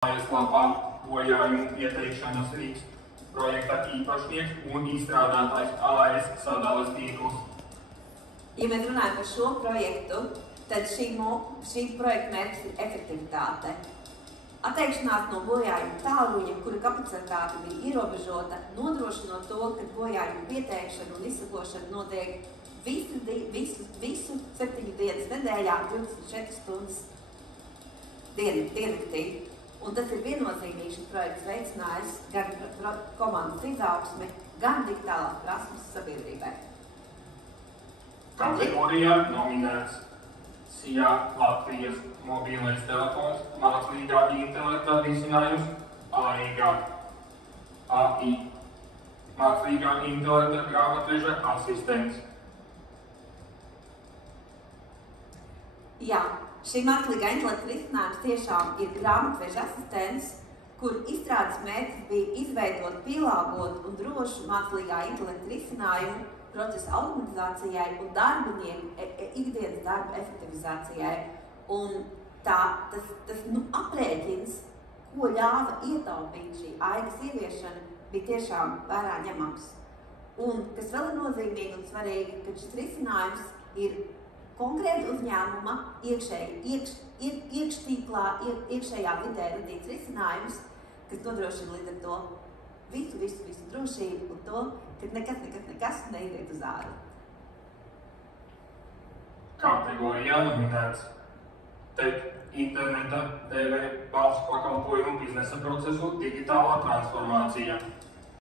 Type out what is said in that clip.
Mājaslapā bojājumu ieteikšanas rīks, projekta īpašnieks un izstrādātājs AS sadalas tīkls. Ja mēs runājam par šo projektu, tad šī projekta mērķis ir efektivitāte. Atteikšanās no bojājuma tālruņa, kura kapacitāte bija ierobežota, nodrošinot to, ka bojājuma pieteikšana un izsakošana notiek visu 7 dienas nedēļā, 24 stundas diennaktī. Un tas ir viennozīmīgi šis projekts veicinājis gan komandas izaugsmi, gan digitālās prasmes sabiedrībai. Kategorijā nominēts SIA Latvijas mobilais telefons, mākslīgā intelekta risinājums, AI, mākslīgā intelekta grāmatveža asistents. Jā, šī mākslīgā intelekta risinājums tiešām ir grāmatveža asistents, kur izstrādes mērķis bija izveidot pielāgotu un drošu mākslīgā intelekta risinājumu procesa automatizācijai un darbinieku ikdienas darba efektivizācijai. Un tas aprēķins, ko ļāva ietaupīt šī aigas ieviešana, bija tiešām vērā ņemams. Un, kas vēl ir nozīmīgi un svarīgi, ka šis risinājums ir konkrēti uzņēmuma iekštīklā, iekšējā vidē radīts risinājums, kas nodrošina līdz ar to visu drošību un to, ka nekas neiziet uz āru. Kategorijā nominēts TEK interneta TV valsts pakalpojumu biznesa procesu digitālā transformācija.